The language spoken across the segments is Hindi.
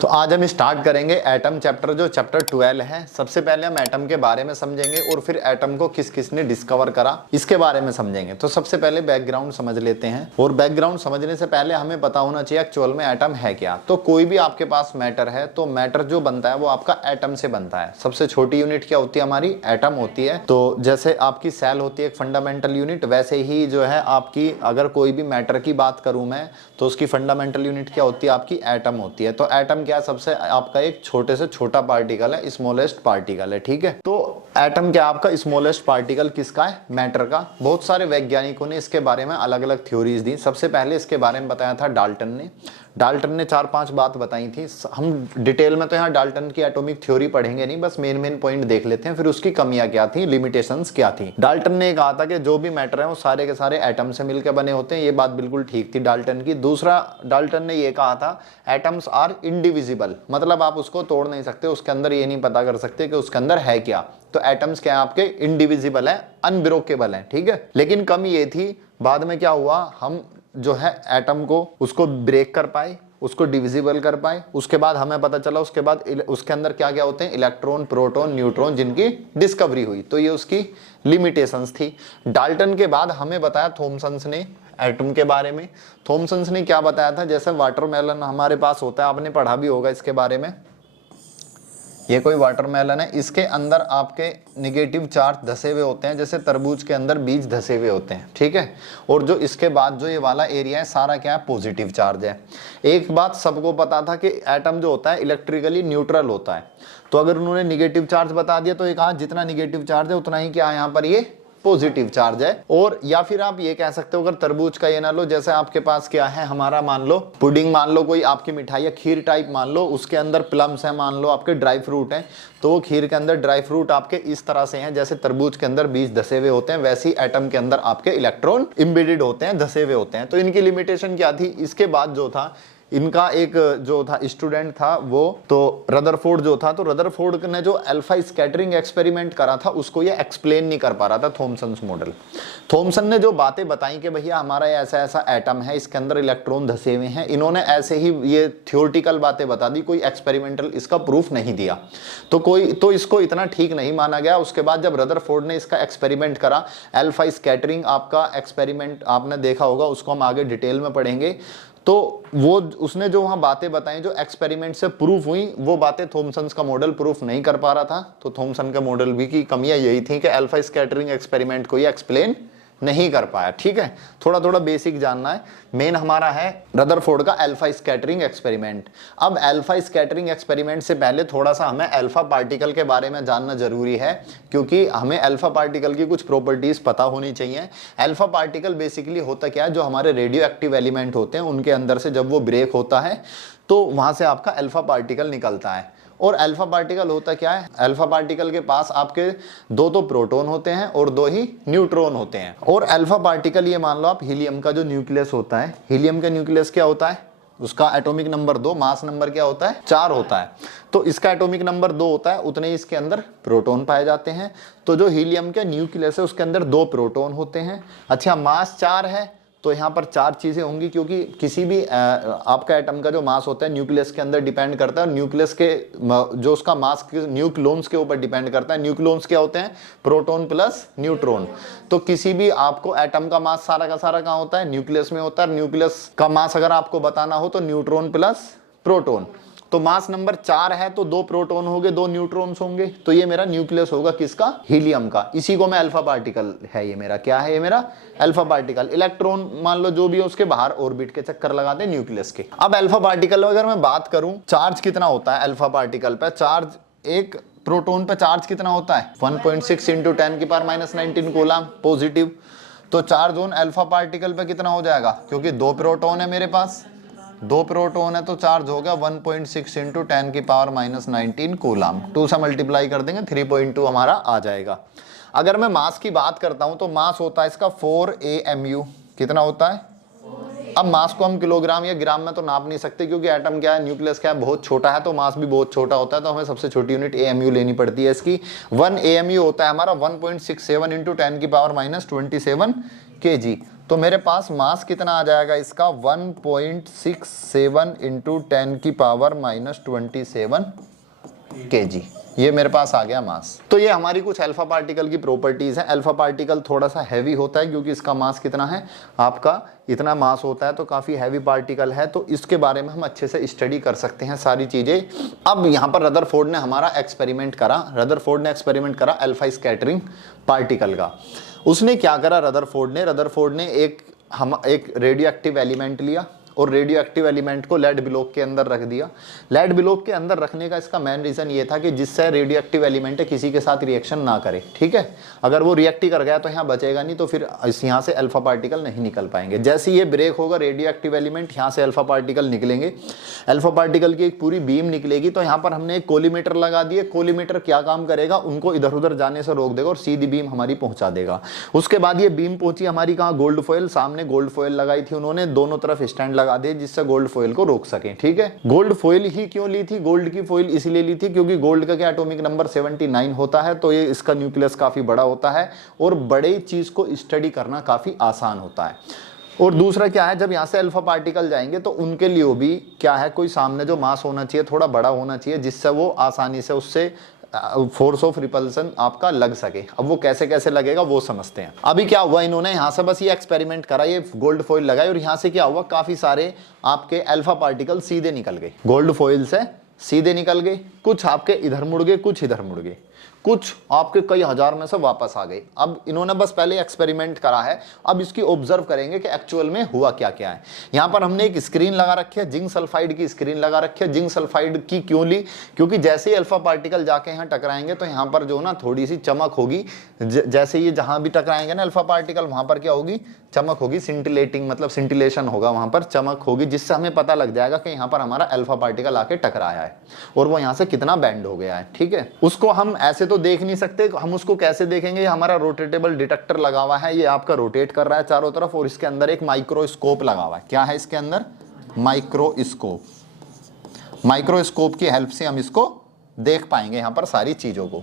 तो आज हम स्टार्ट करेंगे एटम चैप्टर, जो चैप्टर 12 है। सबसे पहले हम एटम के बारे में समझेंगे और फिर एटम को किस किस ने डिस्कवर करा इसके बारे में समझेंगे। तो सबसे पहले बैकग्राउंड समझ लेते हैं, और बैकग्राउंड समझने से पहले हमें पता होना चाहिए एक्चुअल में एटम है क्या। तो कोई भी आपके पास मैटर है तो मैटर जो बनता है वो आपका एटम से बनता है। सबसे छोटी यूनिट क्या होती है हमारी, एटम होती है। तो जैसे आपकी सेल होती है एक फंडामेंटल यूनिट, वैसे ही जो है आपकी अगर कोई भी मैटर की बात करूं मैं तो उसकी फंडामेंटल यूनिट क्या होती है, आपकी एटम होती है। तो एटम क्या, सबसे आपका एक छोटे से छोटा पार्टिकल है, स्मॉलेस्ट पार्टिकल है, ठीक है। तो एटम क्या आपका स्मॉलेस्ट पार्टिकल किसका है, मैटर का। बहुत सारे वैज्ञानिकों ने इसके बारे में अलग अलग थ्योरीज दी। सबसे पहले इसके बारे में बताया था डाल्टन ने। डाल्टन ने 4-5 बात बताई थी। हम डिटेल में तो यहाँ डाल्टन की एटॉमिक थ्योरी पढ़ेंगे नहीं, बस मेन पॉइंट देख लेते हैं, फिर उसकी कमियां क्या थी, लिमिटेशंस क्या थी। डाल्टन ने कहा था कि जो भी मैटर है वो सारे के सारे एटम से मिलकर बने होते हैं। ये बात बिल्कुल ठीक थी डाल्टन की। दूसरा, डाल्टन ने ये कहा था एटम्स आर इनडिविजिबल, मतलब आप उसको तोड़ नहीं सकते, उसके अंदर ये नहीं पता कर सकते कि उसके अंदर है क्या। तो एटम्स क्या है आपके, इनडिविजिबल है, अनब्रोकेबल है, ठीक है। लेकिन कमी ये थी, बाद में क्या हुआ, हम जो है एटम को उसको ब्रेक कर पाए, उसको डिविजिबल कर पाए। उसके बाद हमें पता चला उसके बाद उसके अंदर क्या क्या होते हैं, इलेक्ट्रॉन, प्रोटॉन, न्यूट्रॉन, जिनकी डिस्कवरी हुई। तो ये उसकी लिमिटेशंस थी। डाल्टन के बाद हमें बताया थॉमसन ने एटम के बारे में। थॉमसन ने क्या बताया था, जैसे वाटरमेलन हमारे पास होता है, आपने पढ़ा भी होगा इसके बारे में। ये कोई वाटरमेलन है, इसके अंदर आपके निगेटिव चार्ज धसे हुए होते हैं, जैसे तरबूज के अंदर बीज धसे हुए होते हैं, ठीक है। और जो इसके बाद जो ये वाला एरिया है सारा क्या है, पॉजिटिव चार्ज है। एक बात सबको पता था कि एटम जो होता है इलेक्ट्रिकली न्यूट्रल होता है। तो अगर उन्होंने निगेटिव चार्ज बता दिया तो ये कहा जितना निगेटिव चार्ज है उतना ही क्या है यहाँ पर ये पॉजिटिव चार्ज है। और या फिर आप ये कह सकते हो, अगर तरबूज का ये ना लो, जैसे आपके पास क्या है हमारा, मान लो पुडिंग, मान लो कोई आपकी मिठाई या खीर टाइप मान लो, उसके अंदर प्लम्स है, मान लो आपके ड्राई फ्रूट है, तो वो खीर के अंदर ड्राई फ्रूट आपके इस तरह से हैं, जैसे तरबूज के अंदर बीज धसे हुए होते हैं, वैसे ही एटम के अंदर आपके इलेक्ट्रॉन इम्बेडेड होते हैं, धसे हुए होते हैं। तो इनकी लिमिटेशन क्या थी, इसके बाद जो था इनका एक जो था स्टूडेंट था वो तो रदरफोर्ड जो था, तो रदरफोर्ड ने जो अल्फा स्कैटरिंग एक्सपेरिमेंट करा था उसको ये एक्सप्लेन नहीं कर पा रहा था थॉमसन्स मॉडल। थॉमसन ने जो बातें बताई कि भैया हमारा ऐसा ऐसा एटम है, इसके अंदर इलेक्ट्रॉन धसे हुए हैं, इन्होंने ऐसे ही ये थियोरेटिकल बातें बता दी, कोई एक्सपेरिमेंटल इसका प्रूफ नहीं दिया। तो इसको इतना ठीक नहीं माना गया। उसके बाद जब रदरफोर्ड ने इसका एक्सपेरिमेंट करा, अल्फा स्कैटरिंग आपका एक्सपेरिमेंट आपने देखा होगा, उसको हम आगे डिटेल में पढ़ेंगे। तो वो उसने जो वहां बातें बताई जो एक्सपेरिमेंट से प्रूफ हुई, वो बातें थॉमसन का मॉडल प्रूफ नहीं कर पा रहा था। तो थॉमसन का मॉडल भी की कमियां यही थी कि अल्फा स्कैटरिंग एक्सपेरिमेंट को ये एक्सप्लेन नहीं कर पाया, ठीक है। थोड़ा थोड़ा बेसिक जानना है। मेन हमारा है रदरफोर्ड का अल्फा स्कैटरिंग एक्सपेरिमेंट। अब अल्फा स्कैटरिंग एक्सपेरिमेंट से पहले थोड़ा सा हमें अल्फा पार्टिकल के बारे में जानना जरूरी है, क्योंकि हमें अल्फा पार्टिकल की कुछ प्रॉपर्टीज पता होनी चाहिए। अल्फा पार्टिकल बेसिकली होता क्या है, जो हमारे रेडियो एक्टिव एलिमेंट होते हैं उनके अंदर से जब वो ब्रेक होता है तो वहां से आपका अल्फा पार्टिकल निकलता है। और अल्फा पार्टिकल होता क्या है, अल्फा पार्टिकल के पास आपके दो तो प्रोटॉन होते हैं और 2 ही न्यूट्रॉन होते हैं। और अल्फा पार्टिकल ये मान लो आप हीलियम का जो न्यूक्लियस होता है, हीलियम का न्यूक्लियस क्या होता है, उसका एटॉमिक नंबर 2, मास नंबर क्या होता है 4 होता है। तो इसका एटॉमिक नंबर 2 होता है, उतने ही इसके अंदर प्रोटॉन पाए जाते हैं। तो जो हीलियम का न्यूक्लियस है उसके अंदर 2 प्रोटॉन होते हैं। अच्छा, मास 4 है तो यहाँ पर 4 चीजें होंगी, क्योंकि किसी भी आपका एटम का जो मास होता है न्यूक्लियस के अंदर डिपेंड करता है। न्यूक्लियस के जो उसका मास न्यूक्लियॉन्स के ऊपर डिपेंड करता है। न्यूक्लियॉन्स क्या होते हैं, प्रोटॉन प्लस न्यूट्रॉन। तो किसी भी आपको एटम का मास सारा का सारा कहाँ होता है, न्यूक्लियस में होता है। न्यूक्लियस का मास अगर आपको बताना हो तो न्यूट्रॉन प्लस प्रोटॉन। तो मास नंबर 4 है तो 2 प्रोटॉन होंगे, 2 न्यूट्रॉन्स होंगे। तो ये मेरा न्यूक्लियस होगा किसका, हीलियम का। इसी को मैं अल्फा पार्टिकल है, ये मेरा क्या है, ये मेरा अल्फा पार्टिकल। इलेक्ट्रॉन मान लो जो भी है उसके बाहर ऑर्बिट के चक्कर लगाते हैं न्यूक्लियस के। अब अल्फा पार्टिकल अगर मैं बात करूं, चार्ज कितना होता है अल्फा पार्टिकल पे, चार्ज एक प्रोटॉन पे चार्ज कितना होता है 1.6 × 10⁻⁹ कूलम पॉजिटिव। तो चार्ज ऑन अल्फा पार्टिकल पे कितना हो जाएगा, क्योंकि 2 प्रोटॉन है मेरे पास, 2 प्रोटॉन है तो चार्ज हो गया 1.6 × 10⁻⁹ कूलम। 2 से मल्टीप्लाई कर देंगे 3.2 हमारा आ जाएगा। अगर मैं मास की बात करता हूं तो मास होता है इसका 4 AMU। कितना होता है, अब मास को हम किलोग्राम या ग्राम में तो नाप नहीं सकते, क्योंकि एटम क्या है, न्यूक्लियस क्या है, बहुत छोटा है, तो मास भी बहुत छोटा होता है। तो हमें सबसे छोटी यूनिट AMU लेनी पड़ती है इसकी। 1 AMU होता है हमारा 1.67 × 10⁻27 kg। तो मेरे पास मास कितना आ जाएगा इसका 1.67 इंटू 10 की पावर -27 kg। ये मेरे पास आ गया मास। तो ये हमारी कुछ अल्फा पार्टिकल की प्रॉपर्टीज है। अल्फा पार्टिकल थोड़ा सा हैवी होता है क्योंकि इसका मास कितना है, आपका इतना मास होता है, तो काफी हैवी पार्टिकल है। तो इसके बारे में हम अच्छे से स्टडी कर सकते हैं सारी चीजें। अब यहाँ पर रदरफोर्ड ने हमारा एक्सपेरिमेंट करा। रदरफोर्ड ने एक्सपेरिमेंट करा अल्फा स्कैटरिंग पार्टिकल का। उसने क्या करा रदरफोर्ड ने एक रेडियो एक्टिव एलिमेंट लिया और रेडियो एक्टिव एलिमेंट को लेड ब्लॉक के अंदर रख दिया। लेड ब्लॉक के अंदर रखने का इसका मेन रीजन ये था कि जिससे रेडियो एक्टिव एलिमेंट किसी के साथ रिएक्शन ना करे, ठीक है। अगर वो रिएक्ट ही कर गया तो यहाँ बचेगा नहीं, तो फिर यहाँ से अल्फा पार्टिकल नहीं निकल पाएंगे। जैसे ये ब्रेक होगा रेडियो एक्टिव एलिमेंट, यहाँ से अल्फा पार्टिकल निकलेंगे। अल्फा पार्टिकल की एक पूरी बीम निकलेगी। तो यहाँ पर हमने एक कोलीमीटर लगा दिए। कोलीमीटर क्या काम करेगा, उनको इधर उधर जाने से रोक देगा और सीधी बीम हमारी पहुंचा देगा। उसके बाद ये बीम पहुंची हमारी कहाँ, गोल्ड फॉयल। सामने गोल्ड फॉयल लगाई थी उन्होंने, दोनों तरफ स्टैंड लगा दिए जिससे गोल्ड फॉयल को रोक सके, ठीक है। गोल्ड फॉयल ही क्यों ली थी, गोल्ड की फॉयल इसलिए ली थी क्योंकि गोल्ड का क्या एटॉमिक नंबर 79 होता है, तो ये इसका न्यूक्लियस काफी बड़ा होता है और बड़े चीज को स्टडी करना काफी आसान होता है। और दूसरा क्या है, जब यहाँ से अल्फा पार्टिकल जाएंगे तो उनके लिए भी क्या है, कोई सामने जो मास होना चाहिए थोड़ा बड़ा होना चाहिए जिससे वो आसानी से उससे फोर्स ऑफ रिपल्सन आपका लग सके। अब वो कैसे कैसे लगेगा वो समझते हैं। अभी क्या हुआ, इन्होंने यहाँ से बस ये एक्सपेरिमेंट करा, ये गोल्ड फॉइल लगाई और यहाँ से क्या हुआ, काफी सारे आपके अल्फा पार्टिकल सीधे निकल गए, गोल्ड फॉइल से सीधे निकल गए। कुछ आपके इधर मुड़ गए, कुछ इधर मुड़ गए, कुछ आपके कई हजार में से वापस आ गए। अब इन्होंने बस पहले एक्सपेरिमेंट करा है, अब इसकी ऑब्जर्व करेंगे कि एक्चुअल में हुआ क्या क्या है। यहाँ पर हमने एक स्क्रीन लगा रखी है, जिंक सल्फाइड की स्क्रीन लगा रखी है। जिंक सल्फाइड की क्यों ली, क्योंकि जैसे ही अल्फा पार्टिकल जाके यहाँ टकराएंगे तो यहाँ पर जो ना थोड़ी सी चमक होगी। जैसे ये जहां भी टकराएंगे ना अल्फा पार्टिकल, वहां पर क्या होगी, चमक होगी, सिंटिलेटिंग मतलब सिंटिलेशन होगा, वहां पर चमक होगी, जिससे हमें पता लग जाएगा कि यहाँ पर हमारा अल्फा पार्टिकल आके टकराया है और वो यहाँ से कितना बैंड हो गया है, ठीक है। उसको हम ऐसे तो देख नहीं सकते, हम उसको कैसे देखेंगे, हमारा रोटेटेबल डिटेक्टर लगा हुआ है, ये आपका रोटेट कर रहा है चारों तरफ और इसके अंदर एक माइक्रोस्कोप लगा हुआ है। क्या है इसके अंदर, माइक्रोस्कोप। माइक्रोस्कोप की हेल्प से हम इसको देख पाएंगे यहाँ पर सारी चीजों को।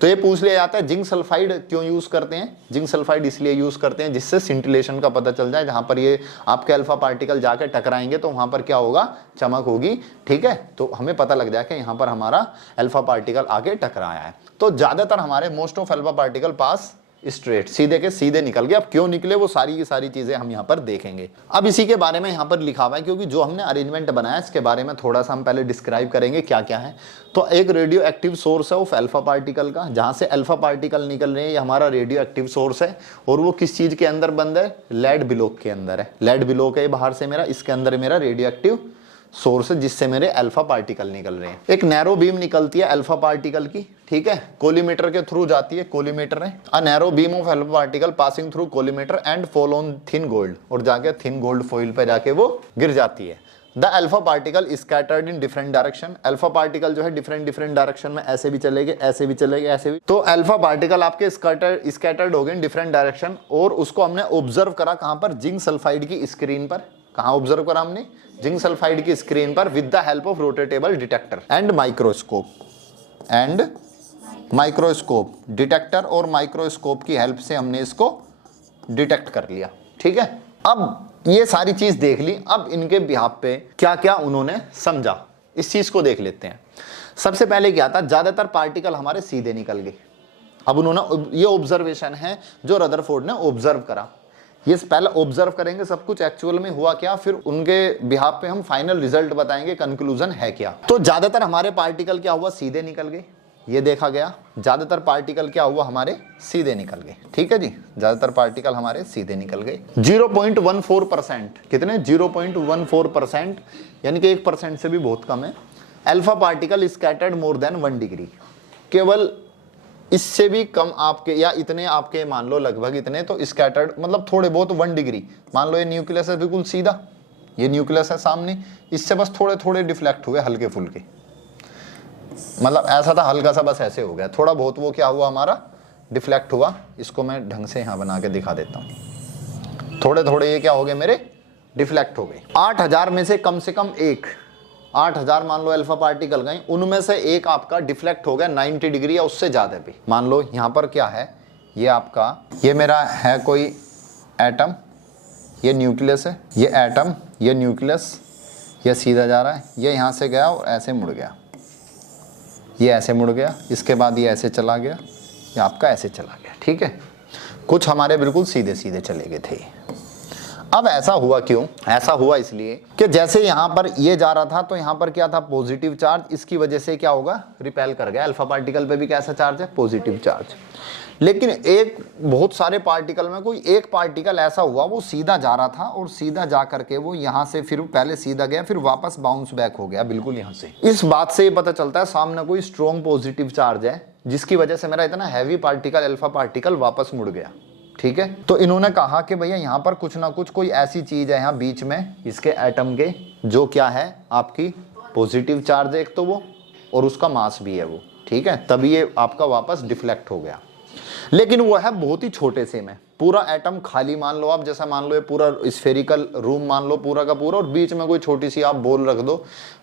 तो ये पूछ लिया जाता है जिंक सल्फाइड क्यों यूज करते हैं। जिंक सल्फाइड इसलिए यूज करते हैं जिससे सिंटिलेशन का पता चल जाए, जहां पर ये आपके अल्फा पार्टिकल जाके टकराएंगे तो वहां पर क्या होगा, चमक होगी, ठीक है। तो हमें पता लग जाए कि यहाँ पर हमारा अल्फा पार्टिकल आके टकराया है। तो ज्यादातर हमारे most of alpha particle pass straight सीधे के सीधे निकल गए। अब क्यों निकले वो सारी की सारी चीजें हम यहाँ पर देखेंगे। अब इसी के बारे में यहाँ पर लिखा हुआ है, क्योंकि जो हमने अरेंजमेंट बनाया इसके बारे में थोड़ा सा हम पहले डिस्क्राइब करेंगे क्या क्या है। तो एक रेडियो एक्टिव सोर्स है ऑफ अल्फा पार्टिकल का, जहां से अल्फा पार्टिकल निकल रहे हैं, ये हमारा रेडियो एक्टिव सोर्स है। और वो किस चीज के अंदर बंद है, लेड ब्लॉक के अंदर है। लेड ब्लॉक है बाहर से मेरा, इसके अंदर मेरा रेडियो एक्टिव सोर्स है जिससे मेरे अल्फा पार्टिकल निकल रहे हैं। एक नैरो बीम निकलती है अल्फा पार्टिकल की, ठीक है, कोलीमीटर के थ्रू जाती है। कोलीमीटर है a narrow beam of alpha particle passing through collimator and fall on thin gold, और जाके थिन गोल्ड फॉइल पे जाके वो गिर जाती है। The alpha particle scattered in different direction. Alpha particle जो है डिफरेंट डायरेक्शन में ऐसे भी चलेंगे, ऐसे भी चलेंगे, ऐसे भी। तो अल्फा पार्टिकल आपके स्कैटर्ड हो गए इन डिफरेंट डायरेक्शन, और उसको हमने ऑब्जर्व करा कहां पर, जिंक सल्फाइड की स्क्रीन पर। कहां ऑब्जर्व करा हमने, जिंक सल्फाइड की स्क्रीन पर, with the help of rotatable detector and microscope. Detector और माइक्रोस्कोप की हेल्प से हमने इसको डिटेक्ट कर लिया, ठीक है। अब ये सारी चीज देख ली, अब इनके बिहाफ पे क्या क्या उन्होंने समझा इस चीज को देख लेते हैं। सबसे पहले क्या था, ज्यादातर पार्टिकल हमारे सीधे निकल गए। अब उन्होंने ये ऑब्जर्वेशन है जो रदरफोर्ड ने ऑब्जर्व करा, ये पहले ऑब्जर्व करेंगे सब कुछ एक्चुअल में हुआ क्या, फिर उनके बिहाफ पे हम फाइनल रिजल्ट बताएंगे, कंक्लूजन है क्या। तो ज्यादातर हमारे पार्टिकल क्या हुआ, सीधे निकल गए, ये देखा गया। ज्यादातर पार्टिकल क्या हुआ, हमारे सीधे निकल गए, ठीक है जी, ज्यादातर पार्टिकल हमारे सीधे निकल गए। 0.14%, कितने, 0.14%, यानी कि 1% से भी बहुत कम है। Alpha particle scattered more than 1 degree, केवल इससे भी कम आपके, या इतने आपके मान लो लगभग इतने, तो स्कैटर्ड मतलब थोड़े बहुत 1 डिग्री। मान लो ये न्यूक्लियस है बिल्कुल सीधा, ये न्यूक्लियस है सामने, इससे बस थोड़े थोड़े डिफ्लेक्ट हुए, हल्के फुल्के, मतलब ऐसा था हल्का सा, बस ऐसे हो गया थोड़ा बहुत, वो क्या हुआ हमारा डिफ्लेक्ट हुआ। इसको मैं ढंग से यहाँ बना के दिखा देता हूँ। थोड़े थोड़े ये क्या हो गए मेरे, डिफ्लेक्ट हो गए। 8000 में से कम एक, 8000 मान लो अल्फा पार्टिकल गए, उनमें से एक आपका डिफ्लेक्ट हो गया 90 डिग्री या उससे ज्यादा भी। मान लो यहाँ पर क्या है, ये आपका, ये मेरा है कोई एटम, ये न्यूक्लियस है, ये एटम, ये न्यूक्लियस, ये सीधा जा रहा है, ये यहाँ से गया और ऐसे मुड़ गया, ये ऐसे मुड़ गया, इसके बाद ये ऐसे चला गया, ये आपका ऐसे चला गया। ठीक है, कुछ हमारे बिल्कुल सीधे सीधे चले गए थे। अब ऐसा हुआ क्यों? ऐसा हुआ इसलिए कि जैसे यहाँ पर ये जा रहा था तो यहाँ पर क्या था, पॉजिटिव चार्ज, इसकी वजह से क्या होगा, रिपेल कर गया। अल्फा पार्टिकल पे भी कैसा चार्ज है, पॉजिटिव चार्ज। लेकिन एक बहुत सारे पार्टिकल में कोई एक पार्टिकल ऐसा हुआ वो सीधा जा रहा था और सीधा जा करके वो यहाँ से फिर पहले सीधा गया, फिर वापस बाउंस बैक हो गया बिल्कुल यहाँ से। इस बात से ये पता चलता है सामने कोई स्ट्रॉन्ग पॉजिटिव चार्ज है, जिसकी वजह से मेरा इतना हैवी पार्टिकल अल्फा पार्टिकल वापस मुड़ गया। ठीक है, तो इन्होंने कहा कि भैया यहाँ पर कुछ ना कुछ कोई ऐसी चीज है यहाँ बीच में इसके एटम के, जो क्या है, आपकी पॉजिटिव चार्ज है एक तो वो, और उसका मास भी है वो। ठीक है, तभी ये आपका वापस डिफ्लेक्ट हो गया। लेकिन वो है बहुत ही छोटे से में, पूरा एटम खाली मान लो आप, जैसा मान लो ये पूरा स्फेरिकल रूम मान लो पूरा का पूरा, और बीच में कोई छोटी सी आप बॉल रख दो,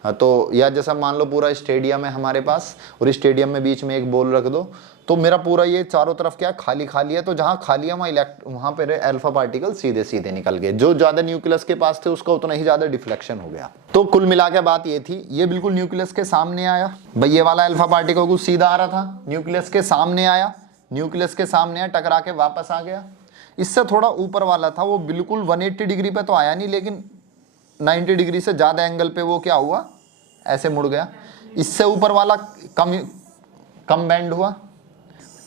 तो या जैसा मान लो पूरा स्टेडियम है हमारे पास और स्टेडियम में बीच में एक बॉल रख दो, तो मेरा पूरा ये चारों तरफ क्या खाली खाली है, तो जहां खाली है वहां पे अल्फा पार्टिकल सीधे सीधे निकल गए। जो ज्यादा न्यूक्लियस के पास थे उसका उतना ही ज्यादा डिफ्लेक्शन हो गया। तो कुल मिला के बात ये थी, ये बिल्कुल न्यूक्लियस के सामने आया भाई, ये वाला अल्फा पार्टिकल कुछ सीधा आ रहा था, न्यूक्लियस के सामने आया, न्यूक्लियस के सामने आया, टकरा के वापस आ गया। इससे थोड़ा ऊपर वाला था वो बिल्कुल 180 डिग्री पे तो आया नहीं, लेकिन 90 डिग्री से ज्यादा एंगल पे वो क्या हुआ, ऐसे मुड़ गया। इससे ऊपर वाला कम बेंड हुआ,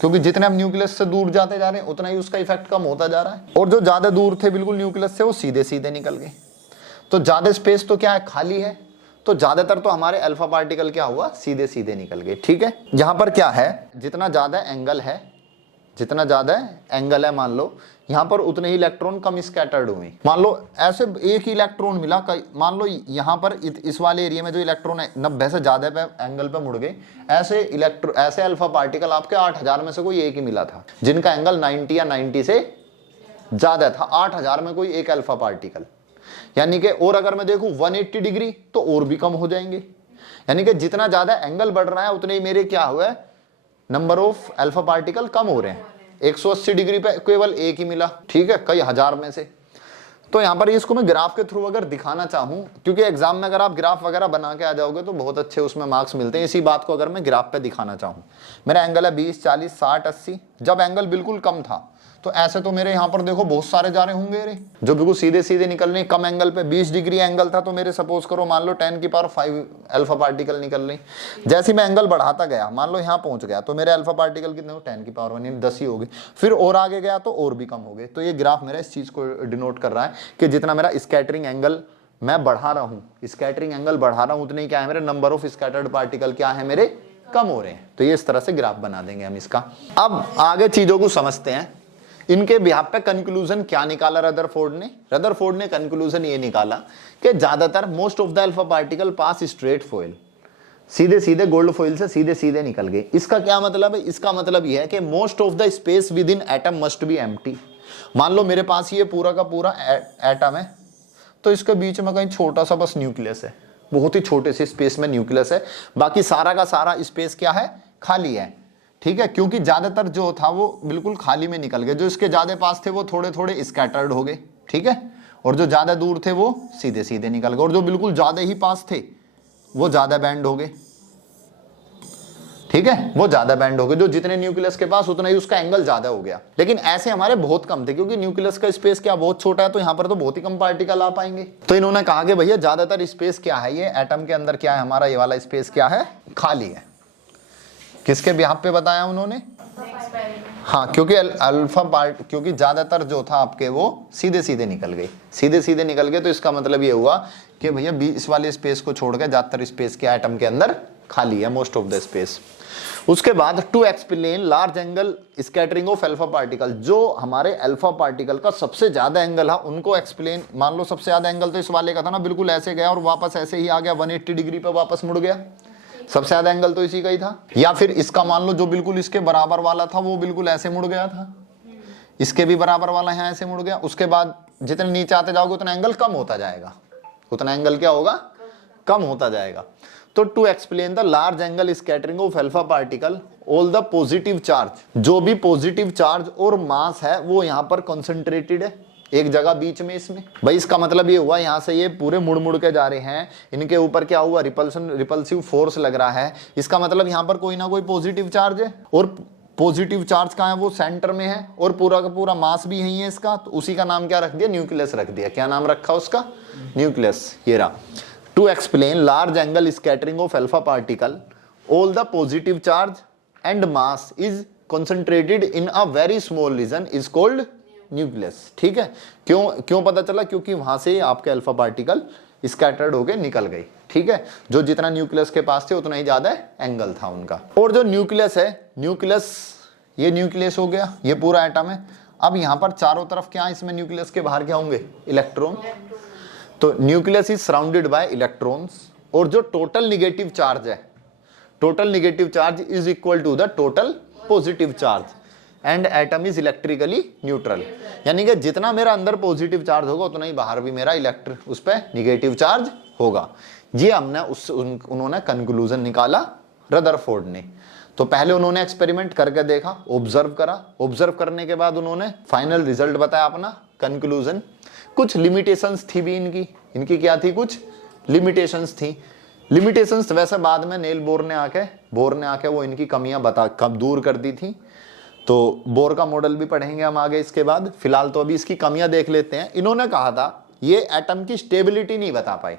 क्योंकि जितने हम न्यूक्लियस से दूर जाते जा रहे हैं उतना ही उसका इफेक्ट कम होता जा रहा है। और जो ज्यादा दूर थे बिल्कुल न्यूक्लियस से, वो सीधे सीधे निकल गए। तो ज्यादा स्पेस तो क्या है, खाली है, तो ज्यादातर तो हमारे अल्फा पार्टिकल क्या हुआ, सीधे सीधे निकल गए। ठीक है, यहां पर क्या है, जितना ज्यादा एंगल है, जितना ज्यादा एंगल है मान लो, यहां पर उतने ही इलेक्ट्रॉन कम स्कैटर्ड हुए। मान लो ऐसे एक ही इलेक्ट्रॉन मिला, मान लो यहां पर इस वाले एरिया में जो इलेक्ट्रॉन है 90 से ज्यादा पे एंगल पे मुड़ गए, ऐसे अल्फा पार्टिकल आपके 8000 में से कोई एक ही मिला था, जिनका एंगल 90 या 90 से ज्यादा था। 8000 में कोई एक अल्फा पार्टिकल, यानी कि, और अगर मैं देखूं 180 डिग्री तो और भी कम हो जाएंगे। यानी कि जितना ज्यादा एंगल बढ़ रहा है उतने ही मेरे क्या हुआ है, नंबर ऑफ अल्फा पार्टिकल कम हो रहे हैं। 180 डिग्री पे केवल एक ही मिला, ठीक है, कई हजार में से। तो यहां पर इसको मैं ग्राफ के थ्रू अगर दिखाना चाहूं, क्योंकि एग्जाम में अगर आप ग्राफ वगैरह बना के आ जाओगे तो बहुत अच्छे उसमें मार्क्स मिलते हैं। इसी बात को अगर मैं ग्राफ पे दिखाना चाहूं, मेरा एंगल है 20, 40, 60, 80, जब एंगल बिल्कुल कम था तो ऐसे तो मेरे यहाँ पर देखो बहुत सारे जा रहे होंगे रे, जो बिल्कुल सीधे सीधे निकल रहे। कम एंगल पे 20 डिग्री एंगल था तो मेरे सपोज करो मान लो 10 की पावर 5 अल्फा पार्टिकल निकल रही। जैसे मैं एंगल बढ़ाता गया, मान लो यहाँ पहुंच गया, तो मेरे अल्फा पार्टिकल कितने हो, 10 की पावर 1, 10 ही हो गए। फिर और आगे गया तो और भी कम हो गए। तो ये ग्राफ मेरा इस चीज को डिनोट कर रहा है कि जितना मेरा स्कैटरिंग एंगल मैं बढ़ा रहा हूँ, स्कैटरिंग एंगल बढ़ा रहा हूँ, उतने ही क्या है मेरे नंबर ऑफ स्कैटर्ड पार्टिकल क्या है मेरे कम हो रहे हैं। तो ये इस तरह से ग्राफ बना देंगे हम इसका। अब आगे चीजों को समझते हैं। इनके बिहाफ पे कंक्लूजन क्या निकाला रदरफोर्ड ने कंक्लूजन ये निकाला कि ज्यादातर most of the alpha particle pass straight foil, सीधे सीधे गोल्ड फॉइल से सीधे सीधे निकल गए। इसका क्या मतलब है, इसका मतलब यह है कि most of the space with in atom must be empty. मान लो मेरे पास ये पूरा का पूरा एटम है, तो इसके बीच में कहीं छोटा सा बस न्यूक्लियस है, बहुत ही छोटे से स्पेस में न्यूक्लियस है, बाकी सारा का सारा स्पेस क्या है, खाली है। ठीक है, क्योंकि ज्यादातर जो था वो बिल्कुल खाली में निकल गए, जो इसके ज्यादा पास थे वो थोड़े थोड़े स्कैटर्ड हो गए। ठीक है, और जो ज्यादा दूर थे वो सीधे सीधे निकल गए, और जो बिल्कुल ज्यादा ही पास थे वो ज्यादा बैंड हो गए। ठीक है, वो ज्यादा बैंड हो गए, जो जितने न्यूक्लियस के पास उतना ही उसका एंगल ज्यादा हो गया। लेकिन ऐसे हमारे बहुत कम थे, क्योंकि न्यूक्लियस का स्पेस क्या बहुत छोटा है, तो यहाँ पर तो बहुत ही कम पार्टिकल आ पाएंगे। तो इन्होंने कहा कि भैया ज्यादातर स्पेस क्या है, ये एटम के अंदर क्या है हमारा, ये वाला स्पेस क्या है, खाली है। किसके बिहाफ पे बताया उन्होंने, हाँ, क्योंकि अल्फा पार्ट, क्योंकि ज्यादातर जो था आपके वो सीधे सीधे निकल गए, सीधे सीधे निकल गए। तो इसका मतलब ये हुआ कि भैया इस वाले स्पेस को छोड़ के ज्यादातर स्पेस के एटम के अंदर खाली है, मोस्ट ऑफ द स्पेस। उसके बाद to explain large angle scattering of alpha particle, जो हमारे अल्फा पार्टिकल का सबसे ज्यादा एंगल है उनको एक्सप्लेन, मान लो सबसे ज्यादा एंगल तो इस वाले का था ना, बिल्कुल ऐसे गया और वापस ऐसे ही आ गया, 180 डिग्री पे वापस मुड़ गया, सबसे ज्यादा एंगल तो इसी का ही था। या फिर इसका मान लो जो बिल्कुल इसके बराबर वाला था वो बिल्कुल ऐसे मुड़ गया था, इसके भी बराबर वाला यहाँ ऐसे मुड़ गया। उसके बाद जितने नीचे आते जाओगे उतना एंगल कम होता जाएगा, उतना एंगल क्या होगा, कम होता जाएगा। तो to explain the large angle scattering of alpha particle, all the positive charge, जो भी पॉजिटिव चार्ज और मास है वो यहाँ पर कंसंट्रेटेड है, एक जगह बीच में इसमें। भाई इसका मतलब ये हुआ यहाँ से ये पूरे मुड़ मुड़ के जा रहे हैं, इनके ऊपर क्या हुआ, रिपल्सिव फोर्स लग रहा है। इसका मतलब यहाँ पर कोई ना कोई पॉजिटिव चार्ज है, और पॉजिटिव चार्ज कहाँ है, वो सेंटर में है, और पूरा का पूरा मास भी यही है इसका, तो उसी का नाम क्या रख दिया, न्यूक्लियस रख दिया। क्या नाम रखा उसका, न्यूक्लियस। ये रहा। To explain large angle scattering of alpha particle, all the positive charge and mass is concentrated in a very small region is called nucleus। ठीक है, क्यों पता चला, क्योंकि वहां से आपके अल्फा पार्टिकल स्कैटर्ड होके निकल गई। ठीक है, जो जितना न्यूक्लियस के पास थे उतना ही ज्यादा एंगल था उनका। और जो न्यूक्लियस है, न्यूक्लियस, ये न्यूक्लियस हो गया, ये पूरा एटम है। अब यहां पर चारों तरफ क्या, इसमें न्यूक्लियस के बाहर क्या होंगे, इलेक्ट्रॉन। तो nucleus is surrounded by electrons, और जो टोटल निगेटिव चार्ज है, total negative charge is equal to the total positive charge, and atom is electrically neutral. यानी कि जितना मेरा अंदर पॉजिटिव चार्ज होगा उतना ही बाहर भी मेरा उस पे निगेटिव चार्ज होगा। ये हमने उन्होंने कंक्लूजन निकाला रदरफोर्ड ने। तो पहले उन्होंने एक्सपेरिमेंट करके देखा, ऑब्जर्व करा, ऑब्जर्व करने के बाद उन्होंने फाइनल रिजल्ट बताया अपना कंक्लूजन। कुछ लिमिटेशंस थी भी इनकी क्या थी, कुछ लिमिटेशंस थी। लिमिटेशंस वैसे बाद में नेल बोर ने आके वो इनकी कमियां कब दूर कर दी थी। तो बोर का मॉडल भी पढ़ेंगे हम आगे इसके बाद, फिलहाल तो अभी इसकी कमियां देख लेते हैं। इन्होंने कहा था ये एटम की स्टेबिलिटी नहीं बता पाए।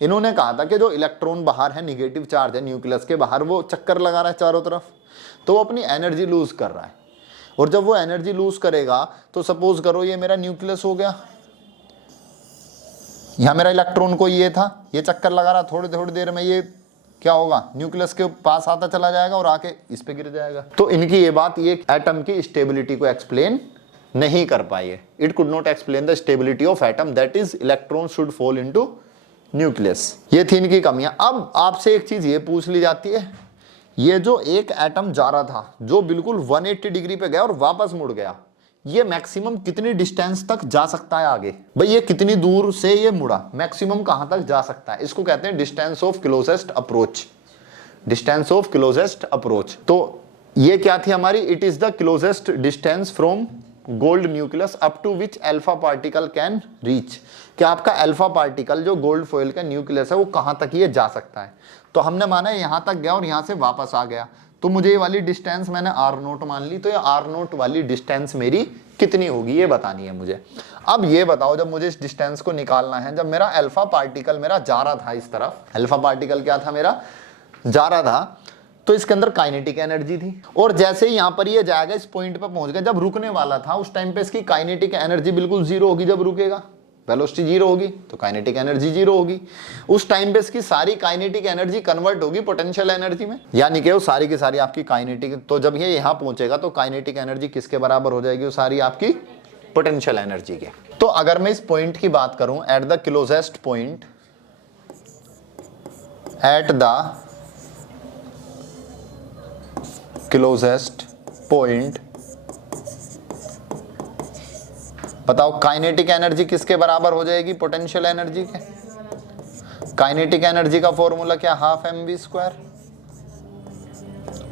इन्होंने कहा था कि जो इलेक्ट्रॉन बाहर है, निगेटिव चार्ज है न्यूक्लियस के बाहर, वो चक्कर लगा रहा है चारों तरफ, तो वो अपनी एनर्जी लूज कर रहा है। और जब वो एनर्जी लूज करेगा तो सपोज करो ये मेरा न्यूक्लियस हो गया, यहां मेरा इलेक्ट्रॉन को ये था, ये चक्कर लगा रहा, थोड़ी देर में ये क्या होगा, न्यूक्लियस के पास आता चला जाएगा और आके इस पे गिर जाएगा। तो इनकी ये बात ये एटम की स्टेबिलिटी को एक्सप्लेन नहीं कर पाई है। It could not explain the stability of atom, that is electron should fall into nucleus. ये थी इनकी कमियां। अब आपसे एक चीज ये पूछ ली जाती है, ये जो एक एटम जा रहा था, जो बिल्कुल 180 डिग्री पे गया और वापस मुड़ गया, ये मैक्सिमम कितनी डिस्टेंस तक जा सकता है आगे। भाई ये कितनी दूर से ये मुड़ा, मैक्सिमम कहां तक जा सकता है, इसको कहते हैं distance of closest approach. Distance of closest approach. तो ये क्या थी हमारी, it is the closest distance from gold nucleus up to which alpha particle can reach. कि आपका अल्फा पार्टिकल जो गोल्ड फॉइल का न्यूक्लियस है वो कहां तक ये जा सकता है। तो हमने माना यहां तक गया और यहां से वापस आ गया, तो मुझे ये वाली डिस्टेंस मैंने r0 मान ली। तो ये r0 वाली डिस्टेंस मेरी कितनी होगी ये बतानी है मुझे। अब ये बताओ, जब मुझे इस डिस्टेंस को निकालना है, जब मेरा अल्फा पार्टिकल मेरा जा रहा था इस तरफ, अल्फा पार्टिकल क्या था मेरा, जा रहा था, तो इसके अंदर काइनेटिक एनर्जी थी। और जैसे ही यहां पर ये जाएगा, इस पॉइंट पर पहुंच गया, जब रुकने वाला था उस टाइम पे इसकी काइनेटिक एनर्जी बिल्कुल जीरो होगी। जब रुकेगा वेलोसिटी जीरो होगी तो काइनेटिक एनर्जी जीरो होगी। उस टाइम पे इसकी सारी काइनेटिक एनर्जी कन्वर्ट होगी पोटेंशियल एनर्जी में, यानी कि वो सारी की सारी आपकी काइनेटिक। तो जब ये यहां पहुंचेगा तो काइनेटिक एनर्जी किसके बराबर हो जाएगी, वो सारी आपकी पोटेंशियल एनर्जी के। तो अगर मैं इस पॉइंट की बात करूं, at the closest point, at the closest point, बताओ काइनेटिक एनर्जी किसके बराबर हो जाएगी, पोटेंशियल एनर्जी के। काइनेटिक एनर्जी का फॉर्मूला क्या, हाफ mv²।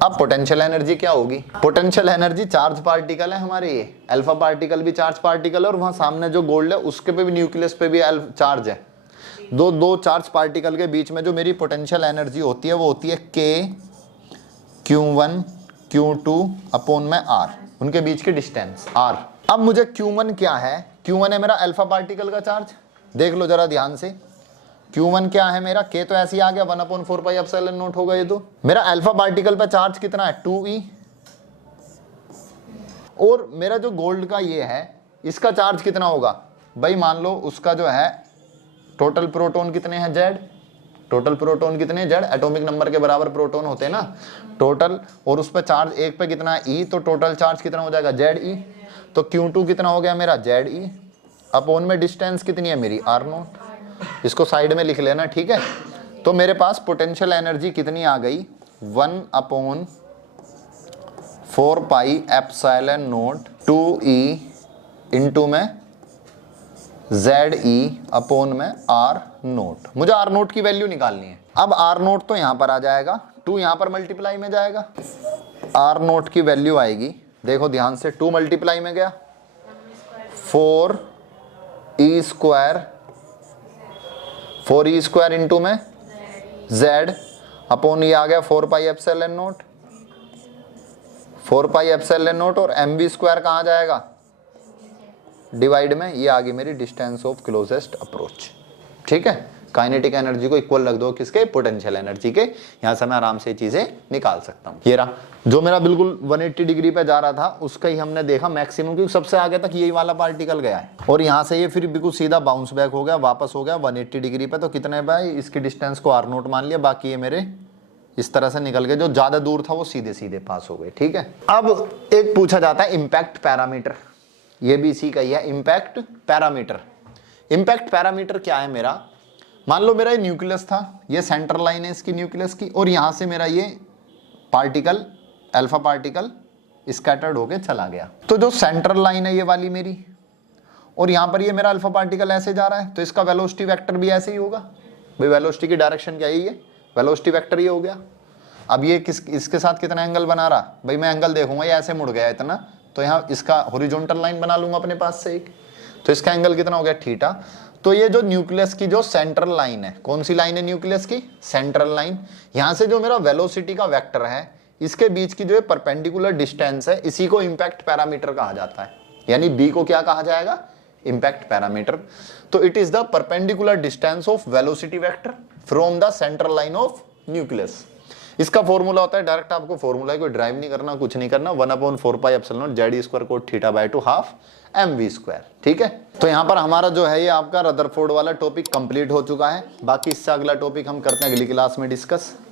अब पोटेंशियल एनर्जी क्या होगी, पोटेंशियल एनर्जी चार्ज पार्टिकल है हमारे, ये अल्फा पार्टिकल भी चार्ज पार्टिकल है, और वहां सामने जो गोल्ड है उसके पे भी, न्यूक्लियस पे भी चार्ज है। दो चार्ज पार्टिकल के बीच में जो मेरी पोटेंशियल एनर्जी होती है वो होती है k q1 q2 अपॉन में r, उनके बीच की डिस्टेंस r। अब मुझे Q1 क्या है, Q1 है मेरा अल्फा पार्टिकल का चार्ज, देख लो जरा ध्यान से। Q1 क्या है मेरा, K तो ऐसे ही आ गया 1/4πε0 होगा ये। तो मेरा अल्फा पार्टिकल पे चार्ज कितना है, 2e। और मेरा जो गोल्ड का ये है, इसका चार्ज कितना होगा भाई, मान लो उसका जो है टोटल प्रोटॉन कितने हैं, Z। टोटल प्रोटॉन कितने, Z एटॉमिक नंबर के बराबर प्रोटॉन होते हैं ना टोटल, और उस पर चार्ज एक पे कितना है, E, तो टोटल चार्ज कितना हो जाएगा, ZE। तो Q2 कितना हो गया मेरा, ZE अपॉन में डिस्टेंस कितनी है मेरी, r0। इसको साइड में लिख लेना, ठीक है। तो मेरे पास पोटेंशियल एनर्जी कितनी आ गई, 1/4πε0 2e इंटू में ZE अपॉन में r0। मुझे r0 की वैल्यू निकालनी है। अब r0 तो यहां पर आ जाएगा, 2 यहां पर मल्टीप्लाई में जाएगा, r0 की वैल्यू आएगी, देखो ध्यान से, 2 मल्टीप्लाई में गया 4 E square 4e square into में z अपॉन ये आ गया 4πε0 4πε0 और mv स्क्वायर कहाँ जाएगा डिवाइड में, ये आ गई मेरी डिस्टेंस ऑफ क्लोजेस्ट अप्रोच। ठीक है, काइनेटिक एनर्जी को इक्वल रख दो किसके, पोटेंशियल एनर्जी के। यहां से मैं आराम से चीजें निकाल सकता हूं। ये रहा जो मेरा बिल्कुल 180 डिग्री पे जा रहा था उसका ही हमने देखा मैक्सिमम, क्योंकि सबसे आगे तक यही वाला पार्टिकल गया है और यहां से ये फिर बिल्कुल सीधा बाउंस बैक हो गया, वापस हो गया 180 डिग्री पे। तो कितने भाई, इसकी डिस्टेंस को r0 मान लिया, बाकी ये मेरे इस तरह से निकल गए, जो ज्यादा दूर था वो सीधे सीधे पास हो गए। ठीक है, अब एक पूछा जाता है इंपैक्ट पैरामीटर, ये भी इसी का ही है, इंपैक्ट पैरामीटर। इंपैक्ट पैरामीटर क्या है मेरा, मान लो मेरा ये न्यूक्लियस था, ये सेंटर लाइन है इसकी न्यूक्लियस की, और यहां से मेरा ये पार्टिकल अल्फा पार्टिकल स्कैटर्ड होके चला गया। तो जो सेंटर लाइन है ये वाली मेरी, और यहां पर ये मेरा अल्फा पार्टिकल ऐसे जा रहा है, तो इसका वेलोसिटी वेक्टर भी ऐसे ही होगा। भाई वेलोसिटी की डायरेक्शन क्या है, वेलोसिटी वेक्टर ये हो गया। अब ये इसके साथ कितना एंगल बना रहा, भाई मैं एंगल देखूंगा ये ऐसे मुड़ गया इतना, तो यहाँ इसका हॉरिजॉन्टल लाइन बना लूंगा अपने पास से एक, तो इसका एंगल कितना हो गया थीटा। तो ये जो न्यूक्लियस की जो सेंट्रल लाइन है, कौन सी लाइन है न्यूक्लियस की, सेंट्रल लाइन, यहां से जो मेरा वेलोसिटी का वेक्टर है इसके बीच की जो परपेंडिकुलर डिस्टेंस है, इसी को इंपैक्ट पैरामीटर कहा जाता है। यानी बी को क्या कहा जाएगा, इंपैक्ट पैरामीटर। तो it is the perpendicular distance of velocity vector from the central line of nucleus. इसका फॉर्मूला होता है, डायरेक्ट आपको फॉर्मूला है, कोई ड्राइव नहीं करना, कुछ नहीं करना, 1/4πε0 z square cot θ/2 half mv square. ठीक है, तो यहां पर हमारा जो है ये आपका रदरफोर्ड वाला टॉपिक कंप्लीट हो चुका है। बाकी इससे अगला टॉपिक हम करते हैं अगली क्लास में डिस्कस।